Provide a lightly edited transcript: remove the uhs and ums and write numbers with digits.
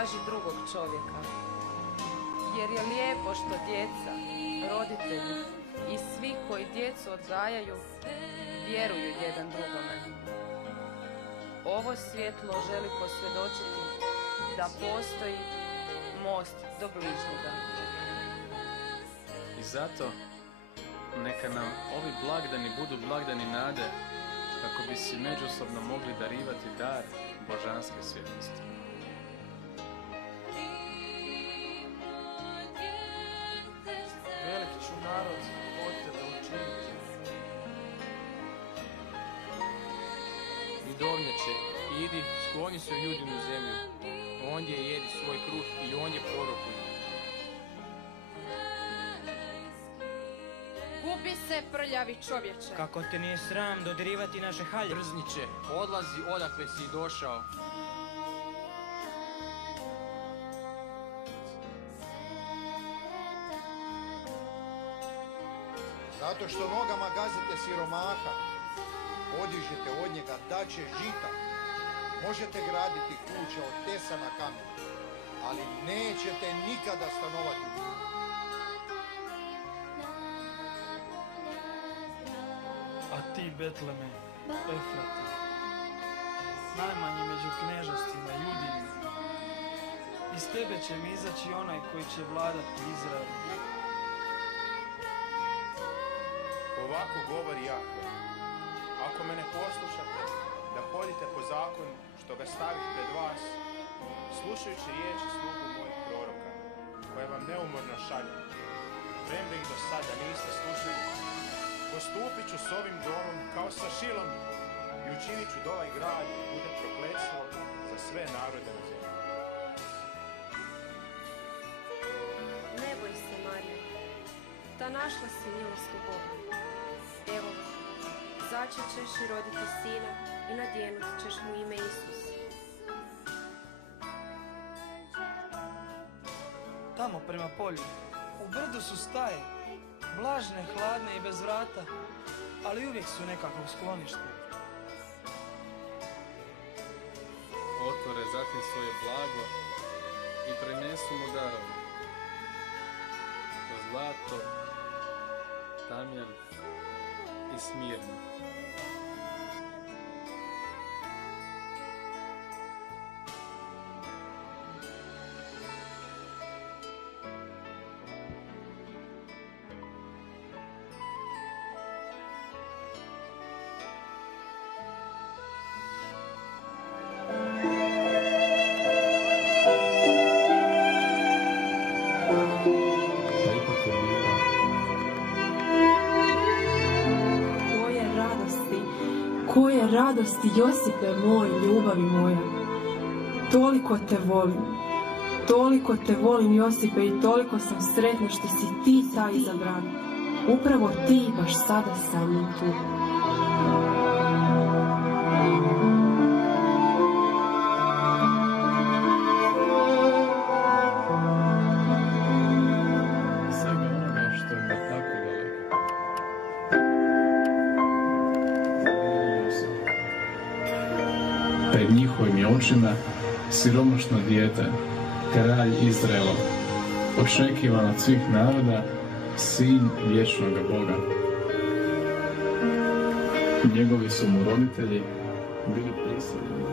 traži drugog čovjeka. Jer je lijepo što djeca, roditelji i svi koji djecu odgajaju vjeruju jedan drugome. Ovo svjetlo želi posvjedočiti da postoji most do bližnjega. I zato neka nam ovi blagdani budu blagdani nade, kako bi si međusobno mogli darivati dar božanske svjetlosti. Veliki ću narod od tebe učiniti. Vidovnjače, idi, skloni se u Judinu zemlju. Ondje jedi svoj kruh i ondje prorokuj. Gubi se, prljavi čovječe. Kako te nije sram dodirivati naše halje? Brzniče, odlazi odakle si došao. Zato što nogama gazite siromaha, podižete od njega daće žita. Možete graditi kuće od tesa na kamen, ali nećete nikada stanovati u njima. A ti, Betleme, Efrata, najmanji među knežostima, Judinima, iz tebe će mi izaći onaj koji će vladati Izraelom. Ovako govori Jahve, ako me ne poslušate, da hodite po zakonu što ga stavih pred vas, slušajući riječi slugu mojih proroka, koje vam neumorno šaljem, premda ih do sada niste slušali, postupit ću s ovim domom kao sa Šilom i učinit ću da ovaj grad bude prokletstvo za sve narode na zemlji. Ne boj se, Marija, da našla si milost u Bogu. Evo, začet ćeš i roditi sina i nadjenut ćeš mu ime Isus. Tamo prema polju, u brdu su staje, vlažne, hladne i bez vrata, ali uvijek su nekakvog sklonište. Otvore zatim svoje blago i prenesu mu darove. Zlato, tamjan i smirno. Koje radosti, Josipe moj, ljubavi moja. Toliko te volim, Josipe, i toliko sam sretna što si ti ta izabrana. Upravo ti baš sada sa mnom tu. Svega onoga što je tako daleko. Pred njihovim očima siromašno dijete, kralj Izraela, očekivan od svih naroda, sin vječnog Boga. Njegovi su mu roditelji bili prisiljeni